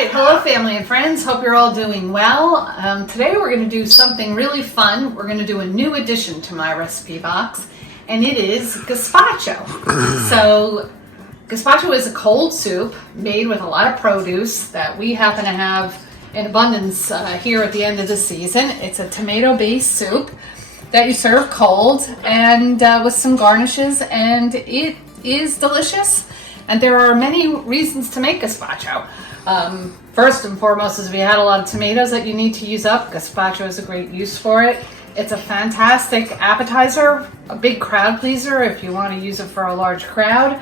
right, hello family and friends. Hope you're all doing well. Today we're going to do something really fun. We're going to do a new addition to my recipe box, and it is gazpacho. So gazpacho is a cold soup made with a lot of produce that we happen to have in abundance here at the end of the season. It's a tomato-based soup that you serve cold and with some garnishes, and it is delicious. And there are many reasons to make gazpacho. First and foremost is if you had a lot of tomatoes that you need to use up, gazpacho is a great use for it. It's a fantastic appetizer, a big crowd pleaser if you want to use it for a large crowd.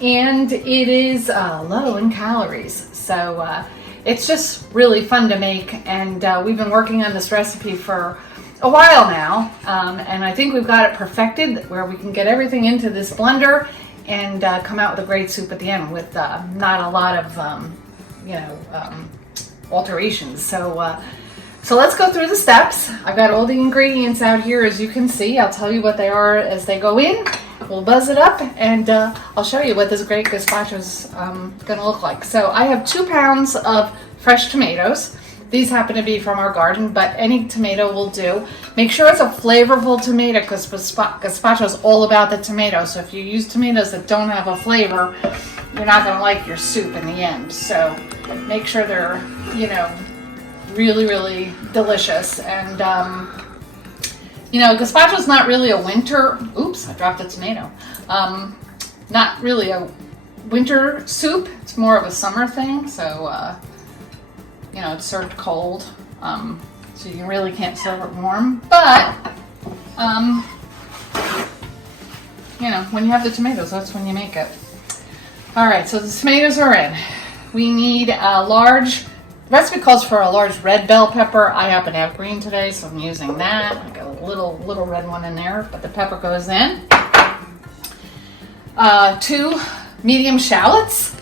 And it is low in calories. So it's just really fun to make. And we've been working on this recipe for a while now. And I think we've got it perfected where we can get everything into this blender and come out with a great soup at the end with not a lot of alterations. So let's go through the steps. I've got all the ingredients out here, as you can see. I'll tell you what they are as they go in. We'll buzz it up, and I'll show you what this great gazpacho is going to look like. So I have 2 pounds of fresh tomatoes. These happen to be from our garden, but any tomato will do. Make sure it's a flavorful tomato because gazpacho is all about the tomato. So if you use tomatoes that don't have a flavor, you're not going to like your soup in the end. So make sure they're, really, really delicious. And, gazpacho is not really a winter, oops, I dropped a tomato. Not really a winter soup. It's more of a summer thing. So, it's served cold, so you really can't serve it warm. But, when you have the tomatoes, that's when you make it. All right, so the tomatoes are in. We need a large, the recipe calls for a large red bell pepper. I happen to have green today, so I'm using that. I got a little red one in there, but the pepper goes in. 2 medium shallots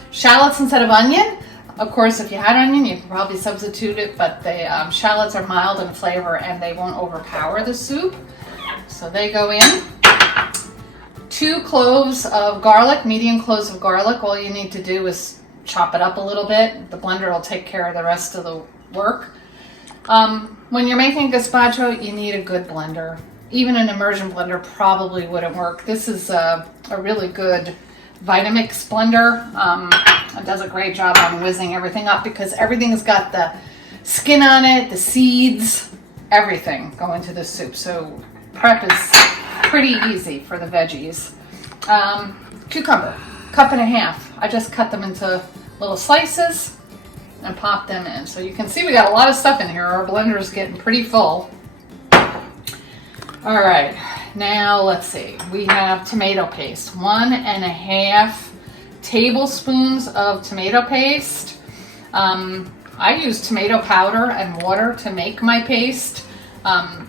instead of onion. Of course, if you had onion, you could probably substitute it, but the shallots are mild in flavor and they won't overpower the soup. So they go in. 2 cloves of garlic, medium cloves of garlic. All you need to do is chop it up a little bit. The blender will take care of the rest of the work. When you're making gazpacho, you need a good blender. Even an immersion blender probably wouldn't work. This is a really good Vitamix blender. It does a great job on whizzing everything up because everything's got the skin on it, the seeds, everything go into the soup. So prep is pretty easy for the veggies. Cucumber, 1.5 cups. I just cut them into little slices and pop them in. So you can see we got a lot of stuff in here. Our blender is getting pretty full. All right, now let's see. We have tomato paste, 1.5 tablespoons of tomato paste. I use tomato powder and water to make my paste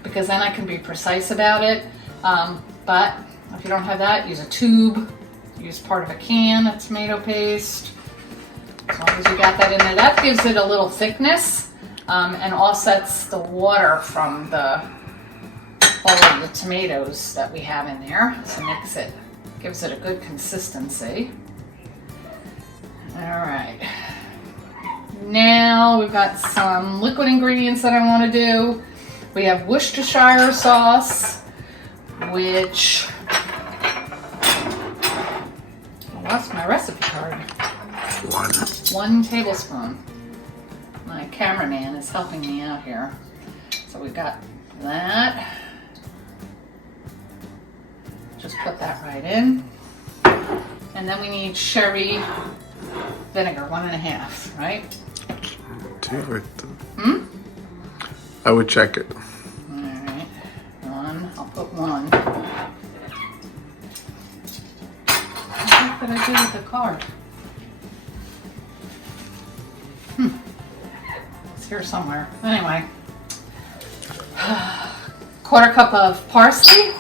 because then I can be precise about it. But if you don't have that, use a tube. Use part of a can of tomato paste. As long as you got that in there, that gives it a little thickness and offsets the water from all of the tomatoes that we have in there. So gives it a good consistency. All right. Now we've got some liquid ingredients that I want to do. We have Worcestershire sauce, which I lost my recipe card. 1 tablespoon. My cameraman is helping me out here. So we've got that. Just put that right in. And then we need sherry vinegar, 1.5, right? 2 right there. I would check it. All right, 1. I'll put 1. What did I do with the card? It's here somewhere. Anyway, 1/4 cup of parsley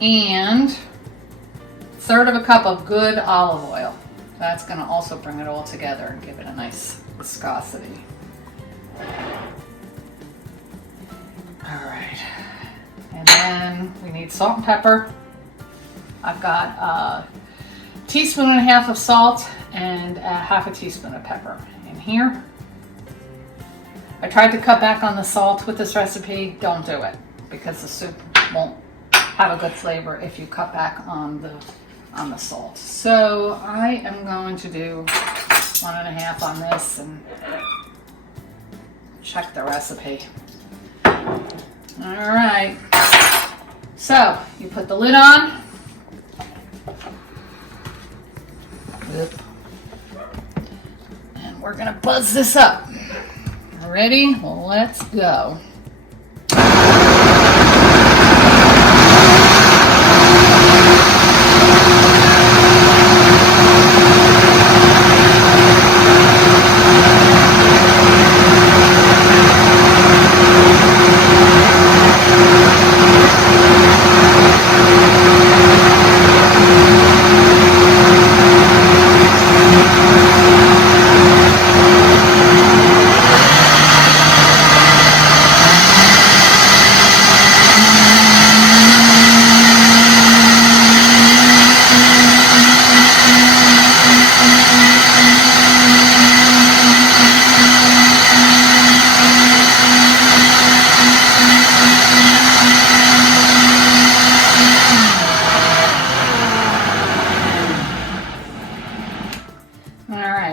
and 1/3 cup of good olive oil. That's going to also bring it all together and give it a nice viscosity. All right, and then we need salt and pepper. I've got a 1.5 teaspoons of salt and 1/2 teaspoon of pepper in here. I tried to cut back on the salt with this recipe. Don't do it because the soup won't have a good flavor if you cut back on the salt. So I am going to do 1.5 on this and check the recipe. All right. So you put the lid on. And we're gonna buzz this up. Ready? Well, let's go.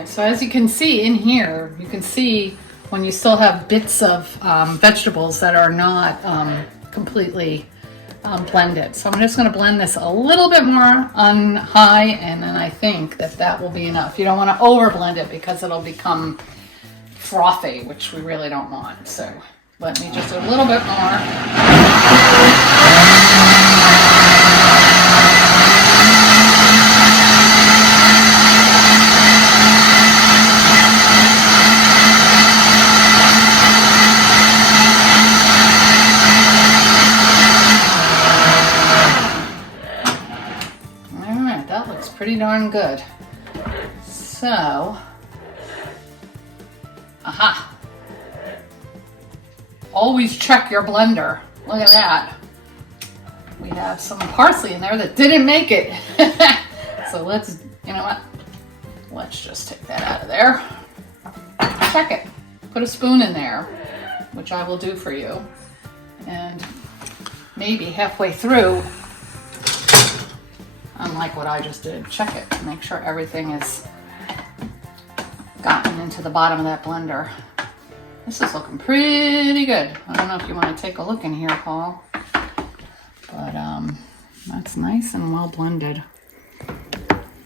So as you can see in here, you can see when you still have bits of vegetables that are not completely blended. So I'm just going to blend this a little bit more on high, and then I think that will be enough. You don't want to over blend it because it'll become frothy, which we really don't want. So let me just do a little bit more. Pretty darn good. So, aha. Always check your blender. Look at that. We have some parsley in there that didn't make it. So let's, you know what? Let's just take that out of there. Check it. Put a spoon in there, which I will do for you. And maybe halfway through, unlike what I just did, check it to make sure everything is gotten into the bottom of that blender. This is looking pretty good. I don't know if you want to take a look in here, Paul, but that's nice and well blended.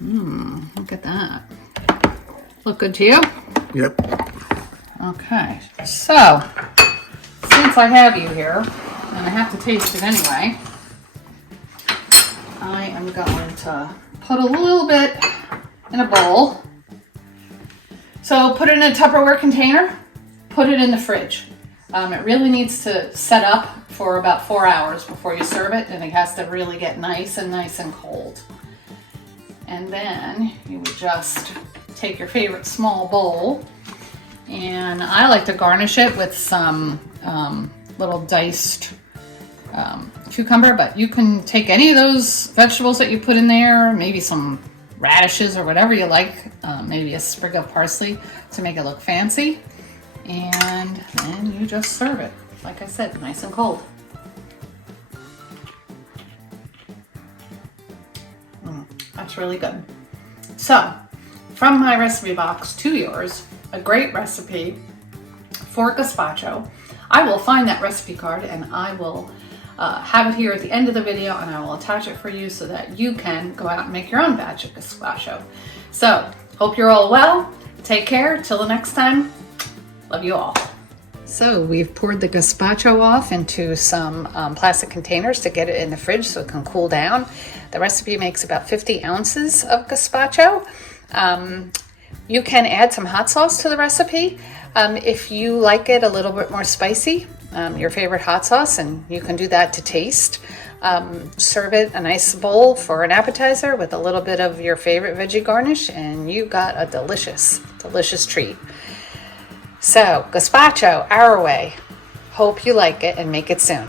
Look at that. Look good to you? Yep. Okay, so since I have you here, and I have to taste it anyway, I am going to put a little bit in a bowl. So put it in a Tupperware container, put it in the fridge. It really needs to set up for about 4 hours before you serve it, and it has to really get nice and cold. And then you would just take your favorite small bowl, and I like to garnish it with some little diced cucumber, but you can take any of those vegetables that you put in there, maybe some radishes or whatever you like, maybe a sprig of parsley to make it look fancy, and then you just serve it, like I said, nice and cold. That's really good. So, from my recipe box to yours, a great recipe for gazpacho. I will find that recipe card and I will have it here at the end of the video, and I will attach it for you so that you can go out and make your own batch of gazpacho. So, hope you're all well. Take care. Till the next time. Love you all. So we've poured the gazpacho off into some plastic containers to get it in the fridge so it can cool down. The recipe makes about 50 ounces of gazpacho. You can add some hot sauce to the recipe if you like it a little bit more spicy, your favorite hot sauce, and you can do that to taste. Serve it a nice bowl for an appetizer with a little bit of your favorite veggie garnish, and you got a delicious, delicious treat. So, gazpacho, our way. Hope you like it and make it soon.